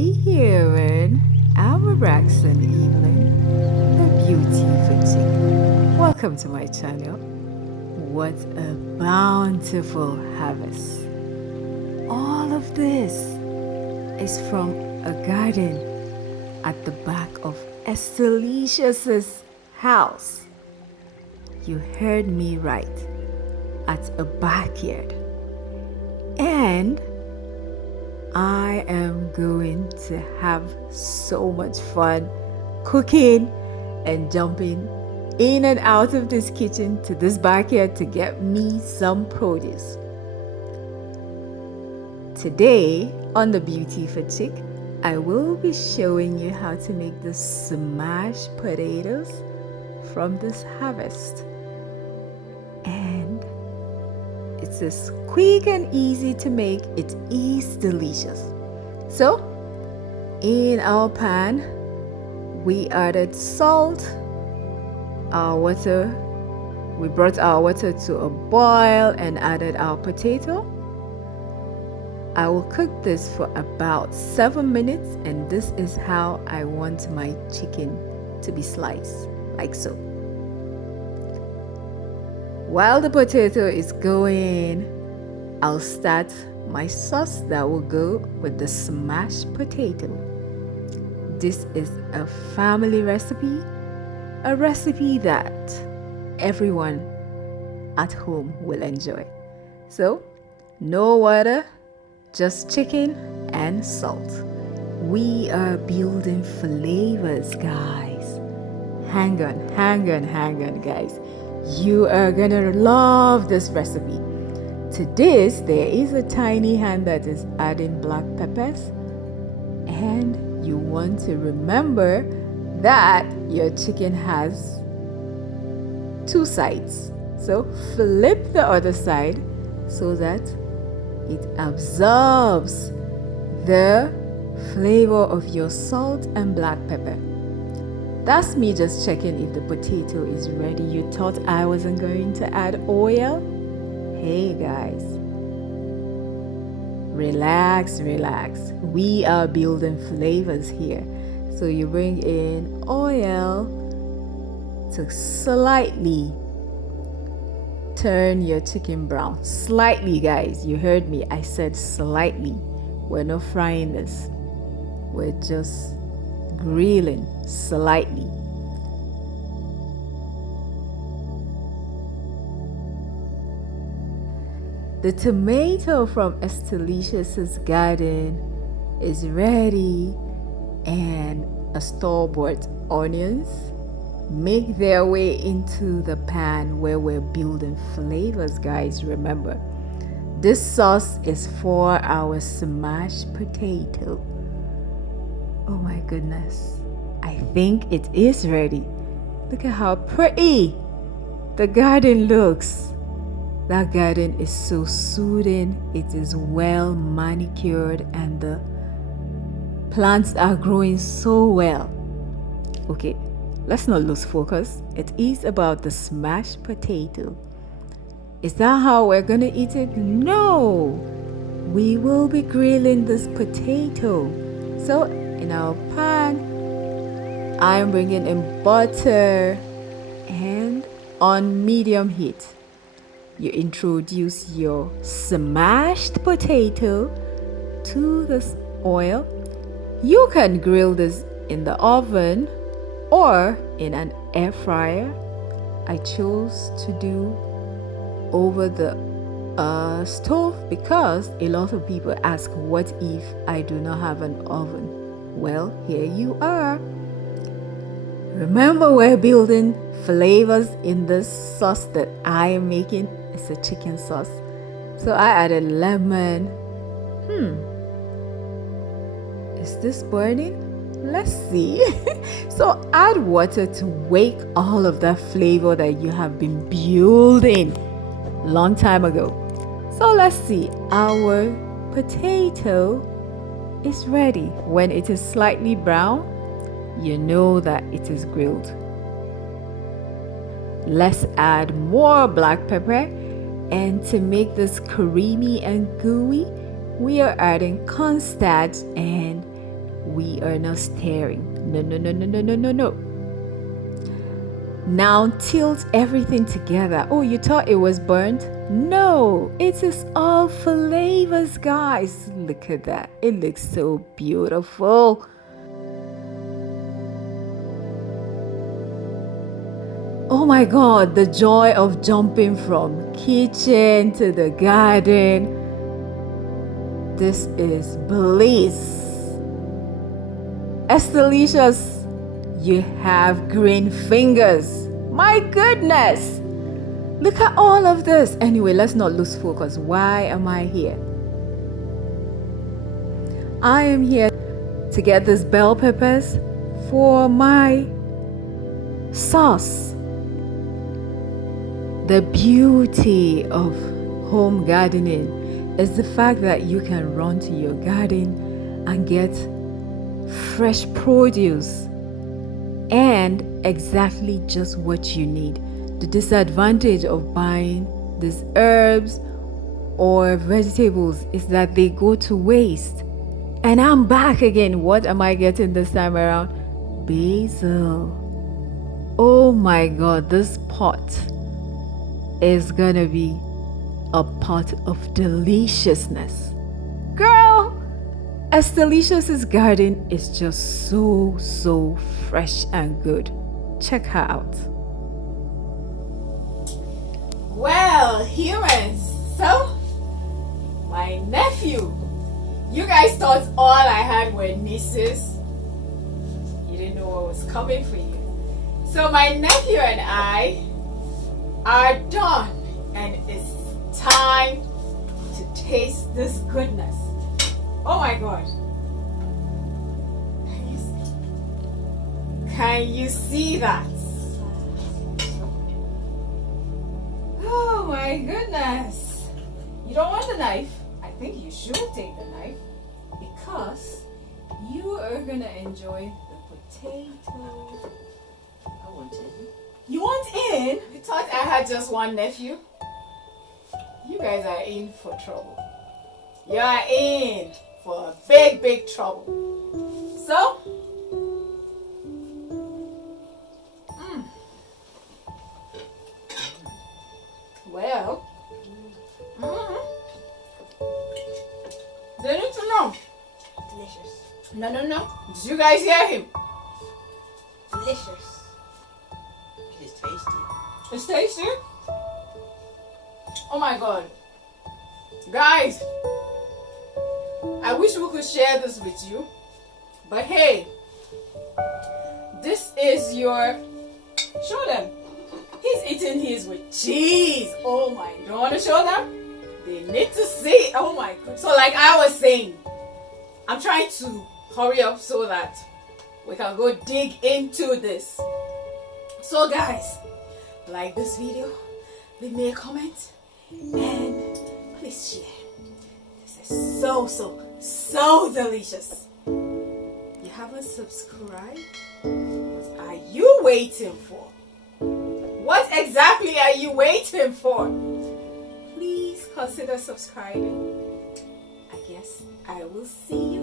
Hey Erin, I'm Braxton Evelyn, the Beauty for Chick. Welcome to my channel. What a bountiful harvest. All of this is from a garden at the back of Estelicious' house. You heard me right, at a backyard. And I am going to have so much fun cooking and jumping in and out of this kitchen to this backyard to get me some produce. Today on the Beauty for Chick, I will be showing you how to make the smashed potatoes from this harvest. And it's as quick and easy to make. It is delicious. So, in our pan, we added salt, our water. We brought our water to a boil and added our potato. I will cook this for about 7 minutes, and this is how I want my chicken to be sliced, like so. While the potato is going, I'll start my sauce that will go with the smashed potato. This is a family recipe, a recipe that everyone at home will enjoy. So, no water, just chicken and salt. We are building flavors, guys. Hang on, guys. You are gonna love this recipe. To this, there is a tiny hand that is adding black peppers, and you want to remember that your chicken has 2 sides. So flip the other side so that it absorbs the flavor of your salt and black pepper. That's me just checking if the potato is ready. You thought I wasn't going to add oil? Hey guys, relax. We are building flavors here. So you bring in oil to slightly turn your chicken brown. Slightly, guys, you heard me. I said slightly. We're not frying this. We're just grilling slightly. The tomato from Estelicious' garden is ready, and a store-bought onions make their way into the pan where we're building flavors, guys. Remember, this sauce is for our smashed potato. Oh my goodness, I think it is ready. Look at how pretty the garden looks. That garden is so soothing. It is well manicured and the plants are growing so well. Okay, let's not lose focus. It is about the smashed potato. Is that how we're gonna eat it? No! We will be grilling this potato. So, in our pan, I'm bringing in butter, and on medium heat, you introduce your smashed potato to this oil. You can grill this in the oven or in an air fryer. I chose to do over the stove because a lot of people ask, what if I do not have an oven? Well, here you are. Remember, we're building flavors in this sauce that I am making. It's a chicken sauce. So I added lemon. Is this burning? Let's see. So add water to wake all of that flavor that you have been building long time ago. So let's see. Our potato is ready. When it is slightly brown, you know that it is grilled. Let's add more black pepper, and to make this creamy and gooey, we are adding cornstarch and We are not staring. No, no, no, no, no, no, no, no. Now tilt everything together. Oh, you thought it was burnt? No, it is all flavors, guys. Look at that. It looks so beautiful. Oh my God, the joy of jumping from kitchen to the garden. This is bliss. Estelicious, you have green fingers. My goodness. Look at all of this. Anyway, let's not lose focus. Why am I here? I am here to get these bell peppers for my sauce. The beauty of home gardening is the fact that you can run to your garden and get fresh produce and exactly just what you need. The disadvantage of buying these herbs or vegetables is that they go to waste. And I'm back again. What am I getting this time around? Basil. Oh my God, this pot is gonna be a pot of deliciousness. Girl, Estelicious's garden is just so fresh and good. Check her out. Well, humans, so my nephew, you guys thought all I had were nieces. You didn't know what was coming for you. So my nephew and I are done, and it's time to taste this goodness. Oh my God. Can you see that? Oh my goodness. You don't want the knife? I think you should take the knife because you are gonna enjoy the potato. I want in. You want in? You thought I had just one nephew? You guys are in for trouble. You are in for a big trouble. So, well, they need to know. Delicious. No. Did you guys hear him? Delicious. It is tasty. It's tasty. Oh my God. Guys, I wish we could share this with you. But hey, this is your... Show them. He's eating his with cheese. Oh my God. You want to show them? They need to see. Oh my God. So like I was saying, I'm trying to hurry up so that we can go dig into this. So guys, like this video, leave me a comment, and please share. This is so delicious. You haven't subscribed? What are you waiting for? What exactly are you waiting for? Please consider subscribing. I guess I will see you